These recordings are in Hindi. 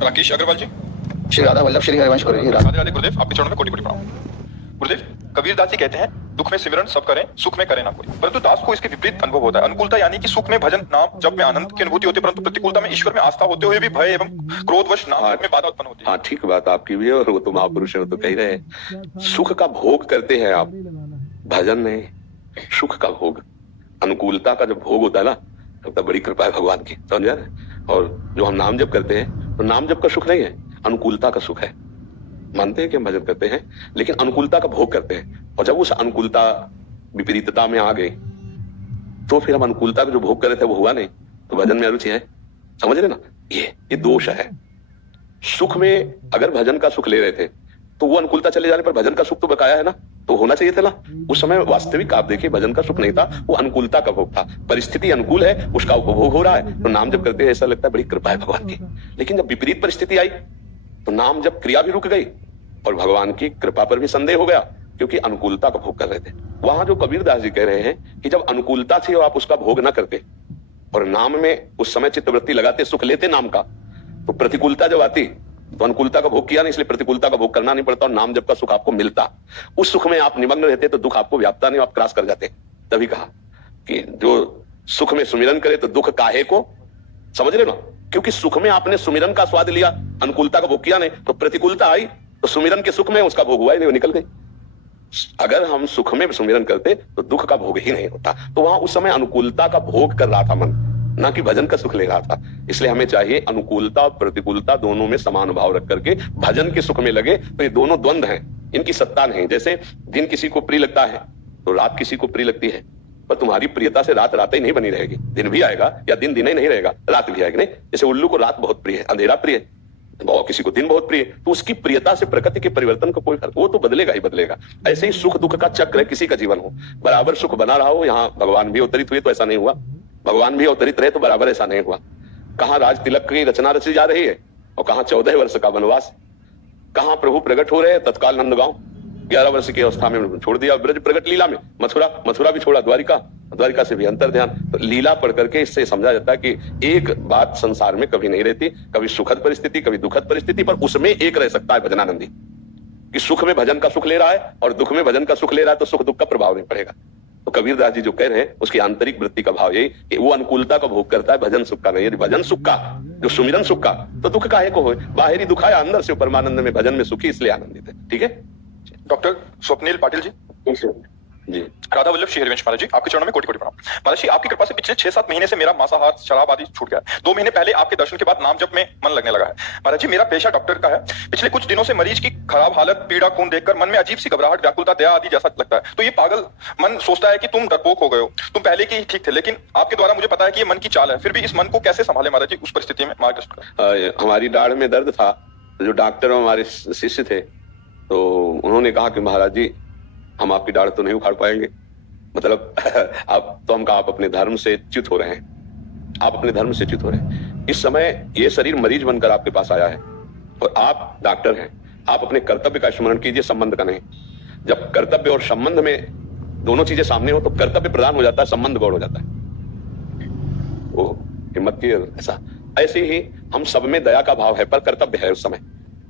राकेश अग्रवाल जी, श्री राधा वल्लभ श्री हरिवंश गुरुजी। राधे राधे गुरुदेव, आपके चरणों में कोटि कोटि प्रणाम। गुरुदेव, कबीर दास जी कहते हैं, दुख में सिमरन सब करें, सुख में करे ना कोई। परंतु दास को इसके विपरीत अनुभव होता है। अनुकूलता यानी कि सुख में भजन नाम जप में आनंद की अनुभूति होती है, परंतु प्रतिकूलता में ईश्वर में आस्था होते हुए भी भय एवं क्रोधवश नाम जप में बाधा उत्पन्न होती है। हाँ, ठीक बात आपकी भी है, और वो तो महापुरुष है, वो तो कह रहे हैं सुख का भोग करते हैं आप, भजन नहीं, सुख का भोग। अनुकूलता का जब भोग होता है ना, तब बड़ी कृपा है भगवान की, समझ रहे। और जो हम नाम जप करते हैं, तो नाम जप का सुख नहीं है, अनुकूलता का सुख है। मानते हैं कि हम भजन करते हैं, लेकिन अनुकूलता का भोग करते हैं। और जब उस अनुकूलता विपरीतता में आ गई, तो फिर हम अनुकूलता का जो भोग कर रहे थे वो हुआ नहीं, तो भजन में अरुचि है। समझ रहे ना, ये दोष है। सुख में अगर भजन का सुख ले रहे थे, तो वो अनुकूलता चले जाने पर भजन का सुख तो बकाया है ना, तो होना चाहिए था ना। उस समय वास्तविक आप देखिए, भजन का सुख नहीं था, वो अनुकूलता का भोग था। परिस्थिति अनुकूल है, उसका उपभोग हो रहा है, तो नाम जब करते हैं ऐसा लगता है बड़ी कृपा है भगवान की। लेकिन जब विपरीत परिस्थिति आई, तो नाम जब क्रिया भी रुक गई और भगवान की कृपा पर भी संदेह हो गया, क्योंकि अनुकूलता का भोग कर रहे थे। वहां जो कबीर दास जी कह रहे हैं कि जब अनुकूलता थी और आप उसका भोग ना करते और नाम में उस समय चित्तवृत्ति लगाते, सुख लेते नाम का, तो प्रतिकूलता जब आती तो अनुकूलता का भोग किया नहीं, इसलिए प्रतिकूलता का भोग करना नहीं पड़ता और नाम जप का सुख आपको मिलता। उस सुख में आप निमग्न रहते तो दुख आपको व्यापता नहीं, आप क्रॉस कर जाते। तभी कहा कि जो सुख में सुमिरन करे तो दुख काहे को, समझ रहे ना। क्योंकि सुख में आपने सुमिरन का स्वाद लिया, अनुकूलता का भोग किया नहीं, तो प्रतिकूलता आई तो सुमिरन के सुख में उसका भोग हुआ ही नहीं, वो निकल गई। अगर हम सुख में सुमिरन करते तो दुख का भोग ही नहीं होता। तो वहां उस समय अनुकूलता का भोग कर रहा था मन, ना कि भजन का सुख ले रहा था। इसलिए हमें चाहिए अनुकूलता और प्रतिकूलता दोनों में समान भाव रख करके भजन के सुख में लगे। तो ये दोनों द्वंद्व हैं, इनकी सत्ता नहीं। जैसे दिन किसी को प्रिय लगता है तो रात किसी को प्रिय लगती है, पर तुम्हारी प्रियता से रात रात ही नहीं बनी रहेगी, दिन भी आएगा, या दिन दिन ही नहीं रहेगा, रात भी आएगी। नहीं, जैसे उल्लू को रात बहुत प्रिय है, अंधेरा प्रिय है, किसी को दिन बहुत प्रिय है, तो उसकी प्रियता से प्रकृति के परिवर्तन का कोई फर्क, वो तो बदलेगा ही बदलेगा। ऐसे ही सुख दुख का चक्र है, किसी का जीवन हो बराबर सुख बना रहा हो। यहाँ भगवान भी अवतरित हुए तो ऐसा नहीं हुआ, भगवान भी अवतरित रहे तो बराबर ऐसा नहीं हुआ। कहाँ राज तिलक की रचना रची जा रही है और कहाँ 14 वर्ष का वनवास। कहाँ प्रभु प्रकट हो रहे हैं तत्काल नंदगांव, 11 वर्ष की अवस्था में छोड़ दिया ब्रज प्रकट लीला में, मथुरा भी छोड़ा, द्वारिका से भी अंतर ध्यान। तो लीला पढ़ करके इससे समझा जाता है कि एक बात संसार में कभी नहीं रहती, कभी सुखद परिस्थिति कभी दुखद परिस्थिति, पर उसमें एक रह सकता है भजनानंदी, कि सुख में भजन का सुख ले रहा है और दुख में भजन का सुख ले रहा है, तो सुख दुख का प्रभाव नहीं पड़ेगा। तो कबीर दास जी जो कह रहे हैं उसकी आंतरिक वृत्ति का भाव यही कि वो अनुकूलता का भोग करता है, भजन सुख का नहीं। यदि भजन सुख का, जो सुमिरन सुख का, तो दुख काहे को हो, बाहरी दुख है, अंदर से परमानंद में भजन में सुखी, इसलिए आनंदित है। ठीक है। डॉक्टर स्वप्निल पाटिल जी, जी, राधा वल्लभ श्री हरिवंश महाराज जी, आपके चरणों में कोटि कोटि प्रणाम। महाराज जी, आपकी कृपा से पिछले 6-7 महीने से मेरा मांसाहार शराब आदि छूट गया। 2 महीने पहले आपके दर्शन के बाद नाम जप में मन लगने लगा है। महाराज जी, मेरा पेशा डॉक्टर का है। पिछले कुछ दिनों से मरीज की खराब हालत, पीड़ा, खून देखकर मन में अजीब सी घबराहट, व्याकुलता, दया आदि जैसा लगता है। तो ये पागल मन सोचता है कि तुम डरपोक हो गए हो, तुम पहले की ठीक थे। लेकिन आपके द्वारा मुझे पता है कि ये मन की चाल है, फिर भी इस मन को कैसे संभाले महाराज जी, उस परिस्थिति में मार्गदर्शन करें। हमारी दाढ़ में दर्द था, जो डॉक्टर हमारे शिष्य थे, तो उन्होंने कहा कि महाराज जी, हम आपकी दाढ़ तो नहीं उखाड़ पाएंगे, मतलब आप अपने धर्म से च्युत हो रहे हैं, आप अपने धर्म से च्युत हो रहे हैं। इस समय ये शरीर मरीज बनकर आपके पास आया है और आप डॉक्टर हैं, आप अपने कर्तव्य का स्मरण कीजिए, संबंध का नहीं। जब कर्तव्य और संबंध में दोनों चीजें सामने हो तो कर्तव्य प्रधान हो जाता है, संबंध गौण हो जाता है। वो हिम्मत की ऐसा। ऐसे ही हम सब में दया का भाव है, पर कर्तव्य है उस समय।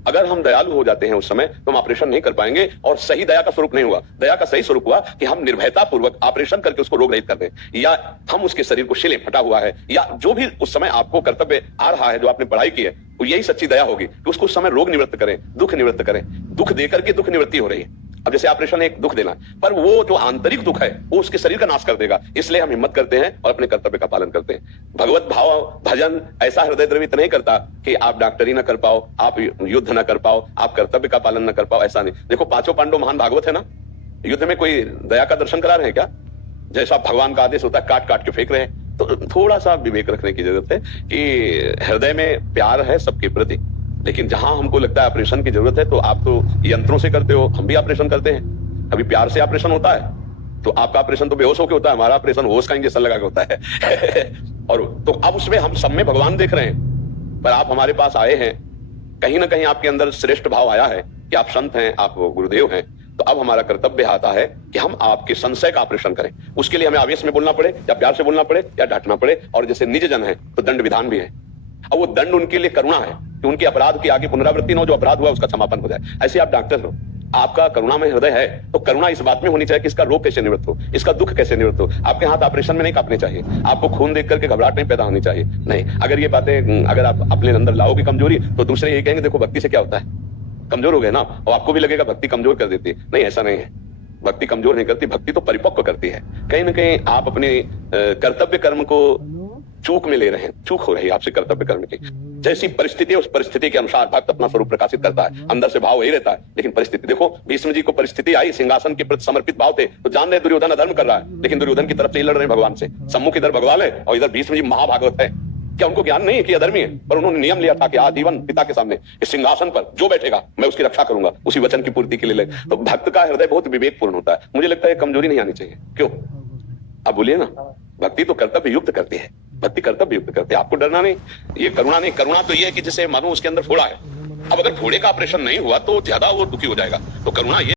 अगर हम दयालु हो जाते हैं उस समय, तो हम ऑपरेशन नहीं कर पाएंगे और सही दया का स्वरूप नहीं हुआ। दया का सही स्वरूप हुआ कि हम निर्भयता पूर्वक ऑपरेशन करके उसको रोग रहित कर दें, या हम उसके शरीर को शिले फटा हुआ है, या जो भी उस समय आपको कर्तव्य आ रहा है, जो आपने पढ़ाई की है, तो यही सच्ची दया होगी कि उसको उस समय रोग निवृत्त करें, दुख निवृत्त करें। दुख देकर के दुख निवृत्ति हो रही है। अब जैसे ऑपरेशन एक दुख देना, पर वो जो आंतरिक दुख है वो उसके शरीर का नाश कर देगा। इसलिए हम हिम्मत करते हैं और अपने कर्तव्य का पालन करते हैं। भगवत भाव भजन ऐसा हृदय द्रवित नहीं करता कि आप डॉक्टरी न कर पाओ, आप युद्ध न कर पाओ, आप कर्तव्य का पालन न कर पाओ, ऐसा नहीं। देखो, 5 पांडव महान भागवत है ना, युद्ध में कोई दया का दर्शन करा रहे हैं क्या? जैसा भगवान का आदेश होता है काट काट के फेंक रहे हैं। तो थोड़ा सा विवेक रखने की जरूरत है कि हृदय में प्यार है सबके प्रति, लेकिन जहां हमको लगता है ऑपरेशन की जरूरत है, तो आप तो यंत्रों से करते हो, हम भी ऑपरेशन करते हैं। अभी प्यार से ऑपरेशन होता है, तो आपका ऑपरेशन तो बेहोश होकर होता है, हमारा ऑपरेशन होश का इंजेक्शन लगा के होता है। और तो अब उसमें हम सब में भगवान देख रहे हैं, पर आप हमारे पास आए हैं, कहीं ना कहीं आपके अंदर श्रेष्ठ भाव आया है कि आप संत हैं, आप गुरुदेव हैं, तो अब हमारा कर्तव्य आता है कि हम आपके संशय का ऑपरेशन करें। उसके लिए हमें आवेश में बोलना पड़े या प्यार से बोलना पड़े या डांटना पड़े, और जैसे निज जन है तो दंड विधान भी है। और वो दंड उनके लिए करुणा है कि उनके अपराध की आगे पुनरावृत्ति न हो, जो अपराध हुआ उसका क्षमापन हो जाए। ऐसे आप डॉक्टर हो, आपका करुणा में हृदय है, तो करुणा इस बात में होनी चाहिए कि इसका रोग कैसे निवृत्त हो, इसका दुख कैसे निवृत्त हो। आपके हाथ ऑपरेशन में नहीं कांपने चाहिए, आपको खून देख करके घबराहट नहीं पैदा होनी चाहिए। नहीं, अगर ये बातें अगर आप अपने अंदर लाओगे कमजोरी, तो दूसरे ये कहेंगे देखो भक्ति से क्या होता है, कमजोर हो गए ना, और आपको भी लगेगा भक्ति कमजोर कर देती है। नहीं, ऐसा नहीं है, भक्ति कमजोर नहीं करती, भक्ति तो परिपक्व करती है। कहीं ना कहीं आप अपने कर्तव्य कर्म को चूक में ले रहे हैं, चूक हो रही है आपसे कर्तव्य कर्म की। जैसी परिस्थिति है उस परिस्थिति के अनुसार भक्त अपना स्वरूप प्रकाशित करता है, अंदर से भाव वही रहता है। लेकिन परिस्थिति देखो, भीष्म जी को परिस्थिति आई, सिंहासन के प्रति समर्पित भाव थे, तो जान रहे दुर्योधन अधर्म कर रहा है, लेकिन दुर्योधन की तरफ से लड़ रहे हैं भगवान से। सम्मुख इधर भगवान है और इधर भीष्म जी महाभागवत है। क्या उनको ज्ञान नहीं है कि अधर्मी है? पर उन्होंने नियम लिया था कि आजीवन पिता के सामने इस सिंहासन पर जो बैठेगा मैं उसकी रक्षा करूंगा, उसी वचन की पूर्ति के लिए। तो भक्त का हृदय बहुत विवेकपूर्ण होता है। मुझे लगता है कमजोरी नहीं आनी चाहिए। क्यों? अब बोलिए ना, भक्ति तो कर्तव्य युक्त करती है, भक्ति कर्तव्य युक्त करती है। आपको डरना नहीं, ये करुणा नहीं। करुणा तो ये है कि जिसे मानो उसके अंदर फोड़ा है। अब अगर फोड़े का ऑपरेशन नहीं हुआ तो ज्यादा वो दुखी हो जाएगा। तो करुणा ये